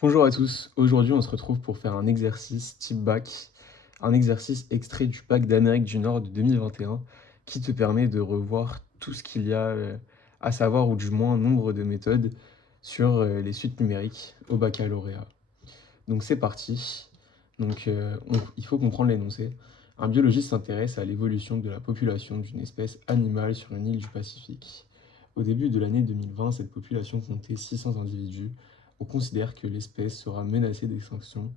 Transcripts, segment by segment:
Bonjour à tous, aujourd'hui on se retrouve pour faire un exercice type bac, un exercice extrait du bac d'Amérique du Nord de 2021 qui te permet de revoir tout ce qu'il y a à savoir ou du moins nombre de méthodes sur les suites numériques au baccalauréat. Donc c'est parti, il faut comprendre l'énoncé. Un biologiste s'intéresse à l'évolution de la population d'une espèce animale sur une île du Pacifique. Au début de l'année 2020, cette population comptait 600 individus. On considère que l'espèce sera menacée d'extinction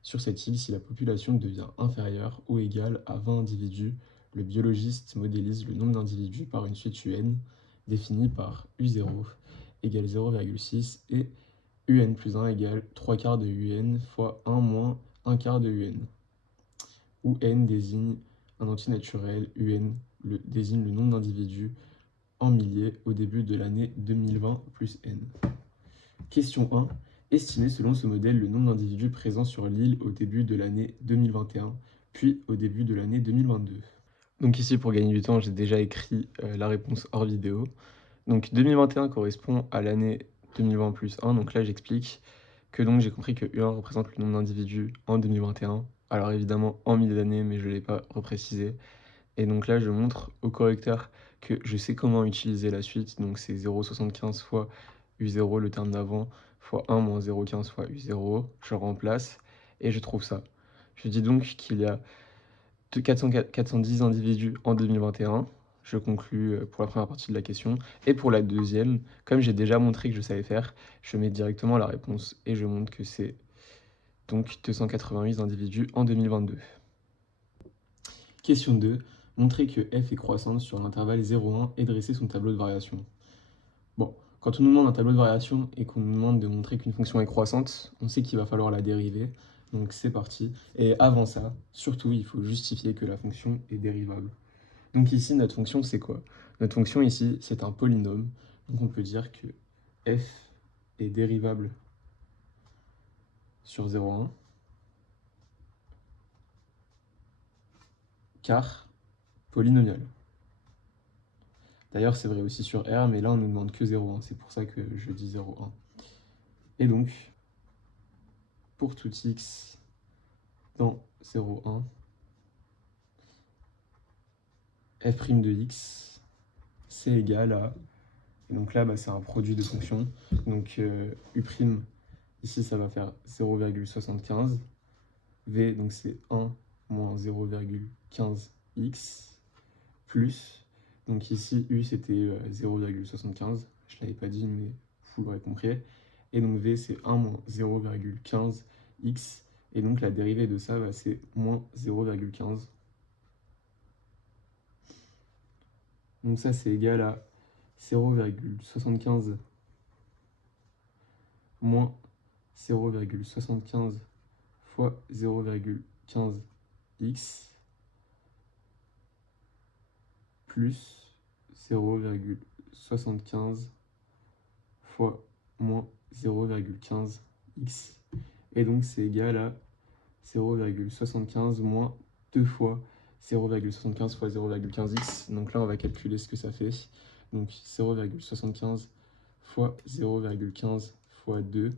sur cette île si la population devient inférieure ou égale à 20 individus. Le biologiste modélise le nombre d'individus par une suite UN définie par U0 égale 0,6 et UN plus 1 égale 3 quarts de UN fois 1 moins 1 quart de UN, où N désigne un antinaturel, UN désigne le nombre d'individus en milliers au début de l'année 2020 plus N. Question 1. Estimez selon ce modèle le nombre d'individus présents sur l'île au début de l'année 2021, puis au début de l'année 2022. Donc ici, pour gagner du temps, j'ai déjà écrit la réponse hors vidéo. Donc 2021 correspond à l'année 2020 plus 1, donc là j'explique que donc j'ai compris que U1 représente le nombre d'individus en 2021, alors évidemment en milliers d'années, mais je ne l'ai pas reprécisé. Et donc là je montre au correcteur que je sais comment utiliser la suite, donc c'est 0,75 fois U0, le terme d'avant, fois 1 moins 0,15 fois U0, je remplace et je trouve ça. Je dis donc qu'il y a 410 individus en 2021. Je conclus pour la première partie de la question. Et pour la deuxième, comme j'ai déjà montré que je savais faire, je mets directement la réponse et je montre que c'est donc 288 individus en 2022. Question 2. Montrer que f est croissante sur l'intervalle 0,1 et dresser son tableau de variation. Bon, quand on nous demande un tableau de variation et qu'on nous demande de montrer qu'une fonction est croissante, on sait qu'il va falloir la dériver. Donc c'est parti. Et avant ça, surtout, il faut justifier que la fonction est dérivable. Donc ici, notre fonction, c'est quoi? Notre fonction ici, c'est un polynôme. Donc on peut dire que f est dérivable sur 0,1 car polynomial. D'ailleurs, c'est vrai aussi sur R, mais là, on ne nous demande que 0,1. C'est pour ça que je dis 0,1. Et donc, pour tout x dans 0,1, f' de x, c'est égal à... Et donc là, c'est un produit de fonctions. Donc u', ici, ça va faire 0,75. V, donc c'est 1 moins 0,15x, plus, donc ici, u, c'était 0,75. Je ne l'avais pas dit, mais vous l'aurez compris. Et donc v, c'est 1 moins 0,15x. Et donc la dérivée de ça, c'est moins 0,15. Donc ça, c'est égal à 0,75 moins 0,75 fois 0,15x plus 0,75 fois moins 0,15x. Et donc c'est égal à 0,75 moins 2 fois 0,75 fois 0,15x. Donc là, on va calculer ce que ça fait. Donc 0,75 fois 0,15 fois 2.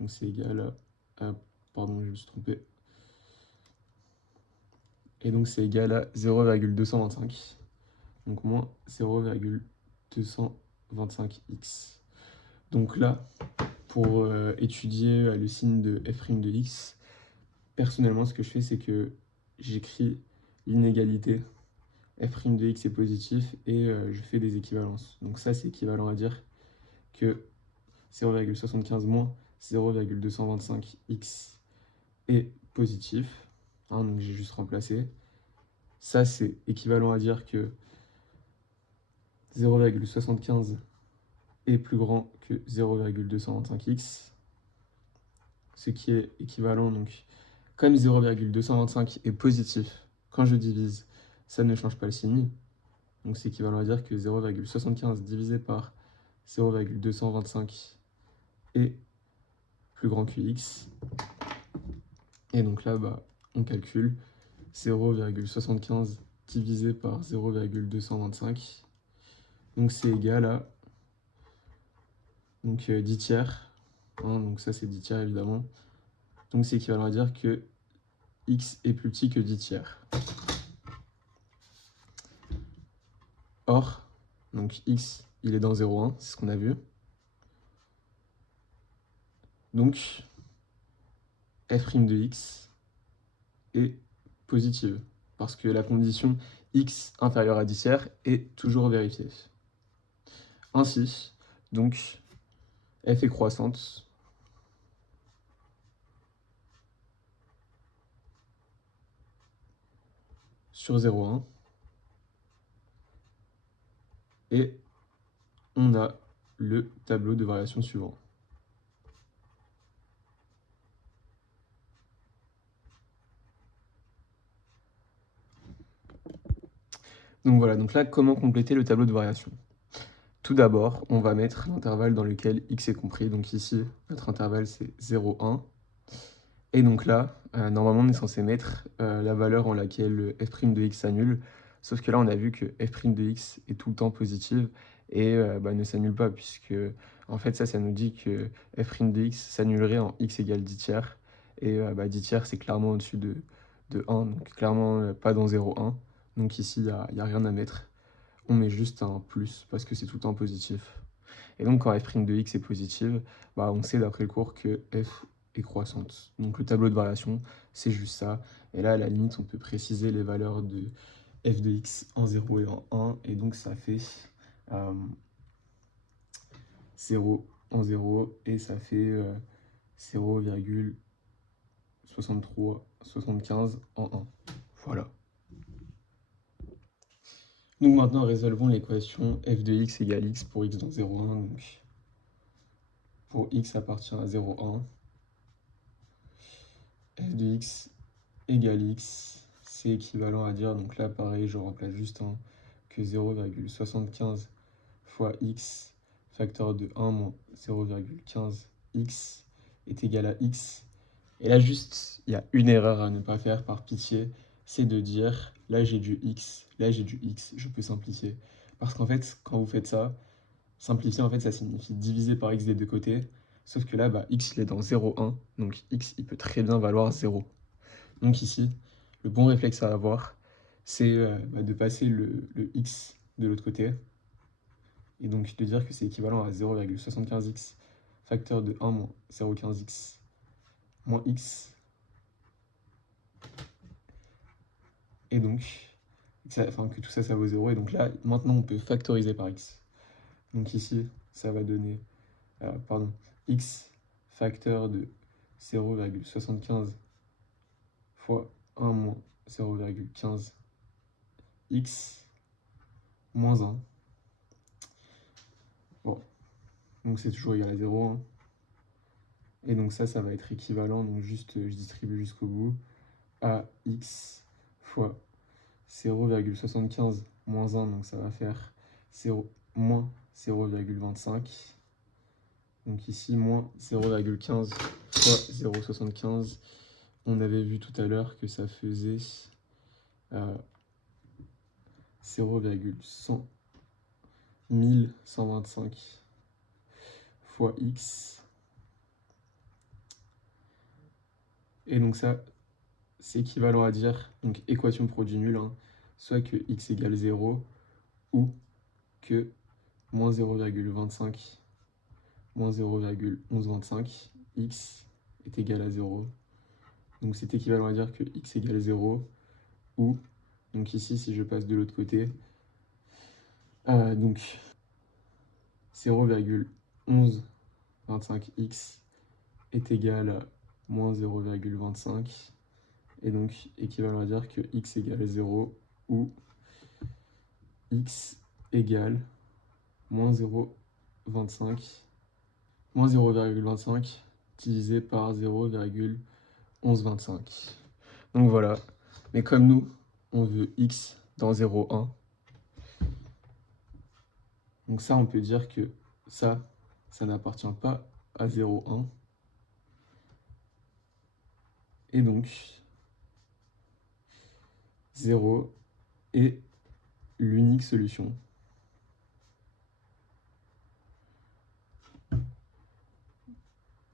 Donc c'est égal à... pardon, je me suis trompé. Et donc c'est égal à 0,225. Donc moins 0,225x. Donc là, pour étudier le signe de f' de x, personnellement, ce que je fais, c'est que j'écris l'inégalité f' de x est positif et je fais des équivalences. Donc ça, c'est équivalent à dire que 0,75 moins 0,225x est positif. Hein, donc j'ai juste remplacé. Ça, c'est équivalent à dire que 0,75 est plus grand que 0,225x, ce qui est équivalent, donc, comme 0,225 est positif, quand je divise, ça ne change pas le signe, donc c'est équivalent à dire que 0,75 divisé par 0,225 est plus grand que x, et donc là, on calcule 0,75 divisé par 0,225, donc c'est égal à donc, 10 tiers, hein, donc ça c'est 10 tiers évidemment. Donc c'est équivalent à dire que x est plus petit que 10 tiers. Or, donc x, il est dans 0,1, c'est ce qu'on a vu. Donc, f' de x est positive, parce que la condition x inférieure à 10 tiers est toujours vérifiée. Ainsi, donc, f est croissante sur 0,1, et on a le tableau de variation suivant. Donc voilà, donc là, comment compléter le tableau de variation? Tout d'abord, on va mettre l'intervalle dans lequel x est compris. Donc ici, notre intervalle, c'est 0, 1. Et donc là, normalement, on est censé mettre la valeur en laquelle f' de x s'annule. Sauf que là, on a vu que f' de x est tout le temps positive et ne s'annule pas, puisque en fait, ça nous dit que f' de x s'annulerait en x égale 10 tiers. Et 10 tiers, c'est clairement au-dessus de 1, donc clairement pas dans 0, 1. Donc ici, il n'y a rien à mettre. On met juste un plus parce que c'est tout le temps positif. Et donc quand f' de x est positive, on sait d'après le cours que f est croissante. Donc le tableau de variation, c'est juste ça. Et là, à la limite, on peut préciser les valeurs de f de x en 0 et en 1. Et donc ça fait 0 en 0 et ça fait 0,7375 en 1. Voilà. Donc maintenant, résolvons l'équation f de x égale x pour x dans 0,1. Donc pour x appartient à 0,1. F de x égale x, c'est équivalent à dire, donc là pareil, je remplace juste que 0,75 fois x facteur de 1 moins 0,15 x est égal à x. Et là juste, il y a une erreur à ne pas faire par pitié, c'est de dire, là j'ai du x, là j'ai du x, je peux simplifier. Parce qu'en fait, quand vous faites ça, simplifier, en fait, ça signifie diviser par x des deux côtés. Sauf que là, x il est dans 0,1, donc x il peut très bien valoir 0. Donc ici, le bon réflexe à avoir, c'est de passer le x de l'autre côté, et donc de dire que c'est équivalent à 0,75x facteur de 1 moins 0,15x moins x, et donc que tout ça, ça vaut 0, et donc là, maintenant, on peut factoriser par x. Donc ici, ça va donner, x facteur de 0,75 fois 1 moins 0,15 x moins 1. Bon, donc c'est toujours égal à 0, hein. Et donc ça va être équivalent, donc juste je distribue jusqu'au bout, à x fois 0,75 moins 1, donc ça va faire 0, moins 0,25. Donc ici, moins 0,15 fois 0,75. On avait vu tout à l'heure que ça faisait 0,1125 fois x. Et donc ça, c'est équivalent à dire, donc équation produit nul, hein, soit que x égale 0 ou que moins 0,25 moins 0,1125 x est égal à 0. Donc c'est équivalent à dire que x égale 0 ou, donc ici si je passe de l'autre côté, donc 0,1125x est égal à moins 0,25, et donc équivalent à dire que x égale 0 ou x égale moins 0,25 moins 0,25 divisé par 0,1125. Donc voilà, mais comme nous, on veut x dans 0,1, donc ça, on peut dire que ça n'appartient pas à 0,1. Et donc, 0 est l'unique solution.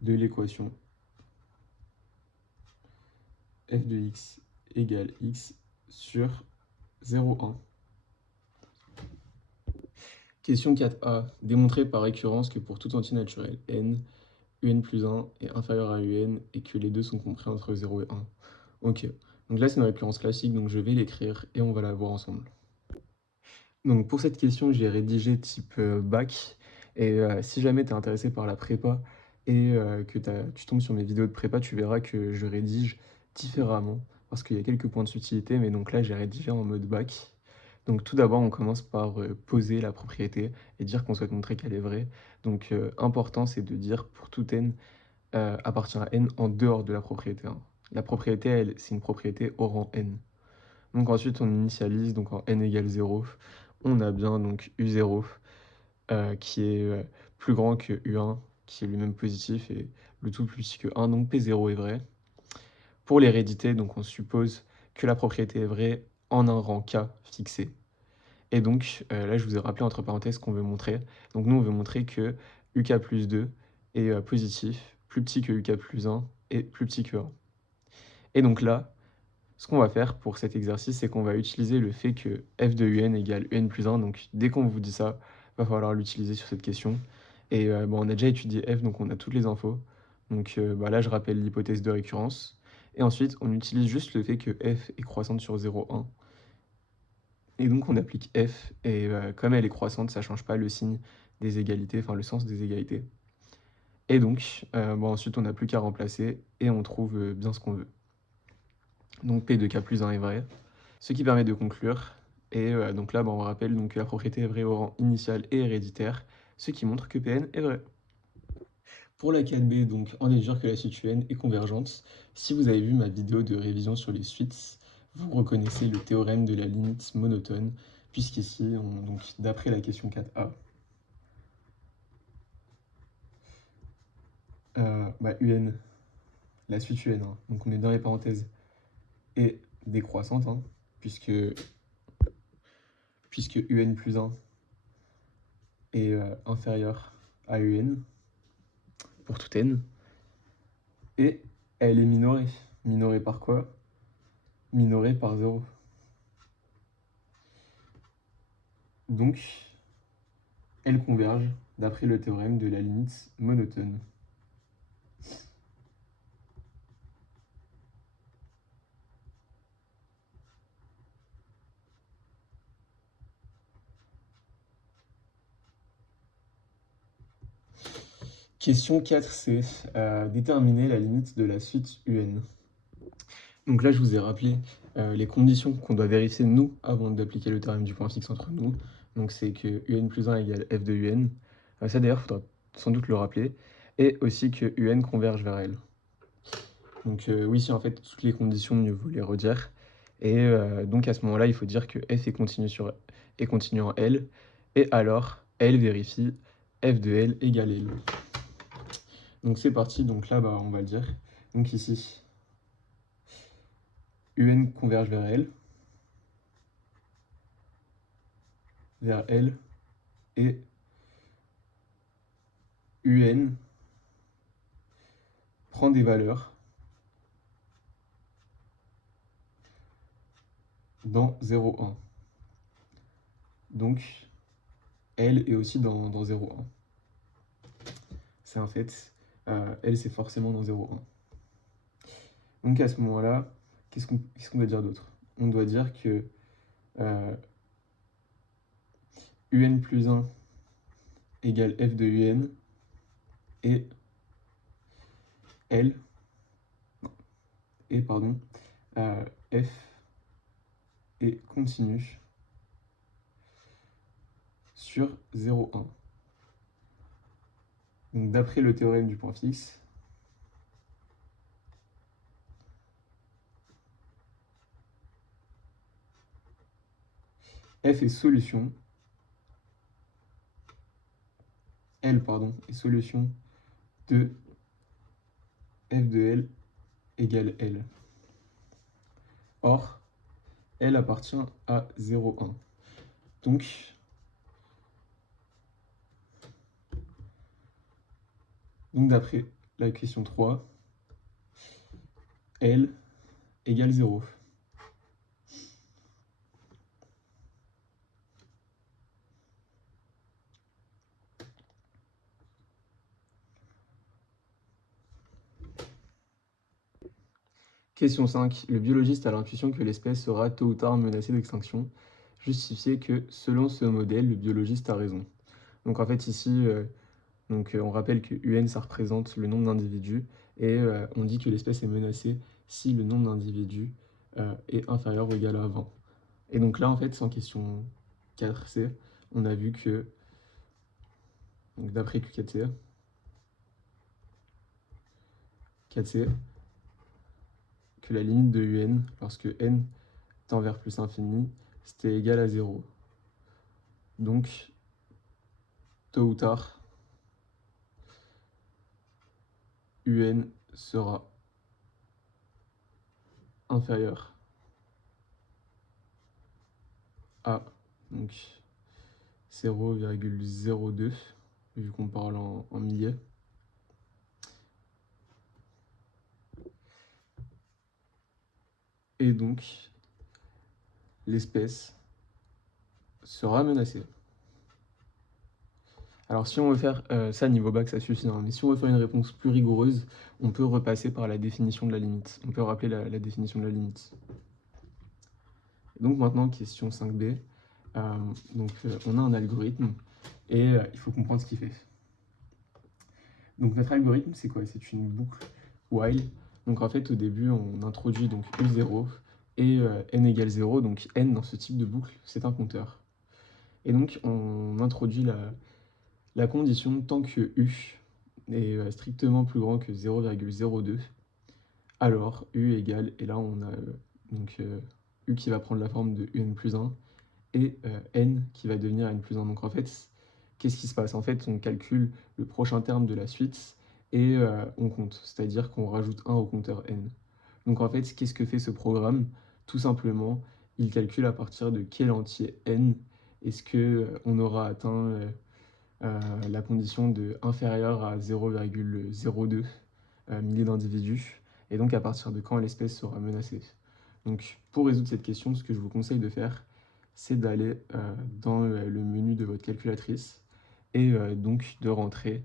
de l'équation f de x égale x sur 0,1. Question 4a. Démontrer par récurrence que pour tout entier naturel n, un plus 1 est inférieur à un et que les deux sont compris entre 0 et 1. Ok, donc là c'est une récurrence classique, donc je vais l'écrire et on va la voir ensemble. Donc pour cette question, j'ai rédigé type bac, et si jamais tu es intéressé par la prépa et que tu tombes sur mes vidéos de prépa, tu verras que je rédige différemment, parce qu'il y a quelques points de subtilité, mais donc là j'ai rédigé en mode bac. Donc tout d'abord, on commence par poser la propriété et dire qu'on souhaite montrer qu'elle est vraie. Donc important, c'est de dire pour tout n appartient à n en dehors de la propriété 1. La propriété, elle, c'est une propriété au rang n. Donc ensuite, on initialise, donc en n égale 0, on a bien donc u0 qui est plus grand que u1, qui est lui-même positif, et le tout plus petit que 1, donc p0 est vrai. Pour l'hérédité, donc on suppose que la propriété est vraie en un rang k fixé. Et donc là, je vous ai rappelé entre parenthèses ce qu'on veut montrer. Donc nous, on veut montrer que uk plus 2 est positif, plus petit que uk plus 1 et plus petit que 1. Et donc là, ce qu'on va faire pour cet exercice, c'est qu'on va utiliser le fait que f de un égale un plus 1. Donc dès qu'on vous dit ça, il va falloir l'utiliser sur cette question. Et bon, on a déjà étudié f, donc on a toutes les infos. Donc là, je rappelle l'hypothèse de récurrence. Et ensuite, on utilise juste le fait que f est croissante sur 0,1. Et donc on applique f, et comme elle est croissante, ça ne change pas le signe des égalités, enfin le sens des égalités. Et donc, bon, ensuite, on n'a plus qu'à remplacer, et on trouve bien ce qu'on veut. Donc P de K plus 1 est vrai, ce qui permet de conclure. Et donc là, on rappelle donc, que la propriété est vraie au rang initial et héréditaire, ce qui montre que Pn est vrai. Pour la 4b, donc en déduire que la suite UN est convergente. Si vous avez vu ma vidéo de révision sur les suites, vous reconnaissez le théorème de la limite monotone, puisqu'ici, donc d'après la question 4a, UN, la suite UN, hein, donc on met dans les parenthèses, est décroissante, hein, puisque un plus 1 est inférieur à un pour tout n, et elle est minorée. Minorée par quoi? Minorée par 0. Donc, elle converge d'après le théorème de la limite monotone. Question 4c, déterminer la limite de la suite UN. Donc là, je vous ai rappelé les conditions qu'on doit vérifier, nous, avant d'appliquer le théorème du point fixe entre nous. Donc c'est que un plus 1 égale f de un. Ça d'ailleurs, il faudra sans doute le rappeler. Et aussi que un converge vers L. Donc oui, si en fait, toutes les conditions, mieux vaut les redire. Et donc à ce moment-là, il faut dire que f est continu en L. Et alors, L vérifie f de L égale L. Donc c'est parti, donc là, on va le dire. Donc ici, un converge vers L, et un prend des valeurs dans 0,1. Donc, L est aussi dans 0,1. C'est un fait. L, c'est forcément dans 0,1. Donc à ce moment-là, qu'est-ce qu'on doit dire d'autre? On doit dire que un plus 1 égale f de un, et L, et pardon, f est continu sur 0,1. Donc d'après le théorème du point fixe, f est solution, L pardon, est solution de f de L égale L. Or, L appartient à 0,1. Donc d'après la question 3, L égale 0. Question 5. Le biologiste a l'intuition que l'espèce sera tôt ou tard menacée d'extinction. Justifiez que, selon ce modèle, le biologiste a raison. Donc en fait ici, on rappelle que UN, ça représente le nombre d'individus, et on dit que l'espèce est menacée si le nombre d'individus est inférieur ou égal à 20. Et donc là, en fait, c'est en question 4C, on a vu que, d'après Q4C, 4C, que la limite de UN, lorsque n tend vers plus infini, c'était égal à 0. Donc, tôt ou tard, UN sera inférieur à donc 0,02, vu qu'on parle en milliers. Et donc, l'espèce sera menacée. Alors si on veut faire ça niveau bac, ça suffit, hein, mais si on veut faire une réponse plus rigoureuse, on peut repasser par la définition de la limite. On peut rappeler la définition de la limite. Donc maintenant, question 5b. On a un algorithme et il faut comprendre ce qu'il fait. Donc notre algorithme, c'est quoi? C'est une boucle while. Donc en fait, au début, on introduit donc U0 et n égale 0. Donc n dans ce type de boucle, c'est un compteur. Et donc on introduit la condition tant que U est strictement plus grand que 0,02, alors U égale, et là on a U qui va prendre la forme de UN plus 1 et N qui va devenir N plus 1. Donc en fait, qu'est-ce qui se passe? En fait, on calcule le prochain terme de la suite et on compte, c'est-à-dire qu'on rajoute 1 au compteur N. Donc en fait, qu'est-ce que fait ce programme? Tout simplement, il calcule à partir de quel entier N est-ce qu'on aura atteint la condition de inférieure à 0,02 milliers d'individus, et donc à partir de quand l'espèce sera menacée. Donc pour résoudre cette question, ce que je vous conseille de faire, c'est d'aller dans le menu de votre calculatrice et donc de rentrer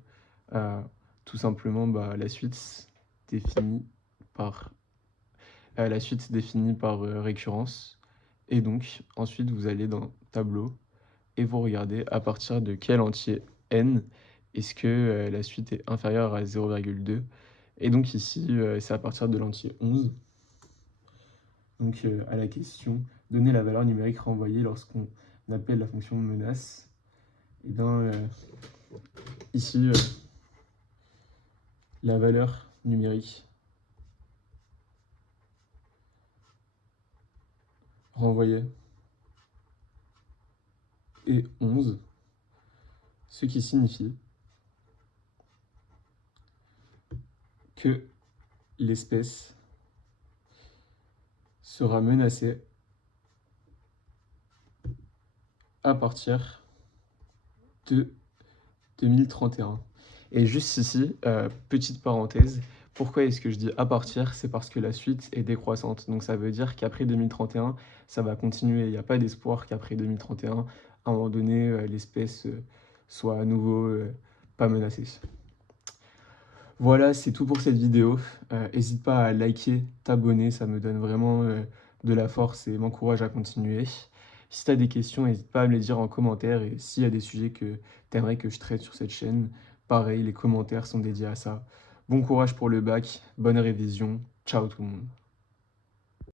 tout simplement la suite définie par récurrence, et donc ensuite vous allez dans tableau et vous regardez à partir de quel entier n est-ce que la suite est inférieure à 0,2. Et donc ici, c'est à partir de l'entier 11. Donc à la question, donner la valeur numérique renvoyée lorsqu'on appelle la fonction menace. Et bien ici, la valeur numérique renvoyée est 11, ce qui signifie que l'espèce sera menacée à partir de 2031. Et juste ici, petite parenthèse, pourquoi est-ce que je dis à partir? C'est parce que la suite est décroissante. Donc ça veut dire qu'après 2031, ça va continuer. Il n'y a pas d'espoir qu'après 2031, à un moment donné, l'espèce soit à nouveau pas menacée. Voilà, c'est tout pour cette vidéo. N'hésite pas à liker, t'abonner, ça me donne vraiment de la force et m'encourage à continuer. Si tu as des questions, n'hésite pas à me les dire en commentaire, et s'il y a des sujets que tu aimerais que je traite sur cette chaîne, pareil, les commentaires sont dédiés à ça. Bon courage pour le bac, bonne révision, ciao tout le monde.